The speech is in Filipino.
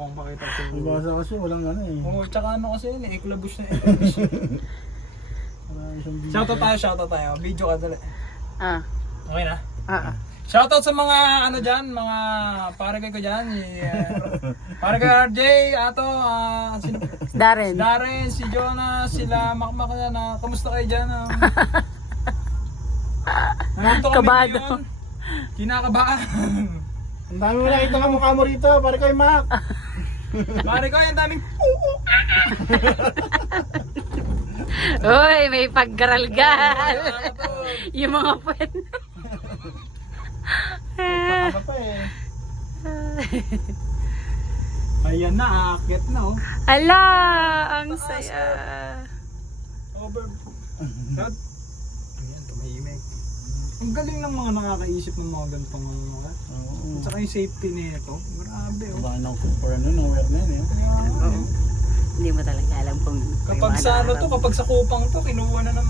Kung pakita sa iyo. Ibasa kasi walang ano eh. Oo, tsaka ano kasi yun, eklabus na eklabus. Wala isang video. Shoutout tayo. Video ka dali. Ah. Okay na? Ah. Shoutout sa mga ano dyan, mga paragay ko dyan. Paragay RJ, Ato, si Darren. Darren, si Jonah, sila Makmak na. Kamusta kayo dyan? Nandito kami Kabado. ngayon. Kinakabahan. Ang dami mo nakita ka mukha mo rito, pare kay Mac. Pare ko, yung daming Uy, may paggaralgal. Yung mga puwet. Ano pa eh. Ayan na, aakyat na oh. Hala, ang saya. Over. God. Ayan, tumahimik. Ang galing ng mga nakakaisip ng mga ganitong mga. Oo. At saka yung safety nito. Grabe oh. Wala nang for ano, nang aware na yun eh. Ayan. Hindi mo talaga alam kung Kapag sa ano to, kapag sa kupang to, kinuha na naman.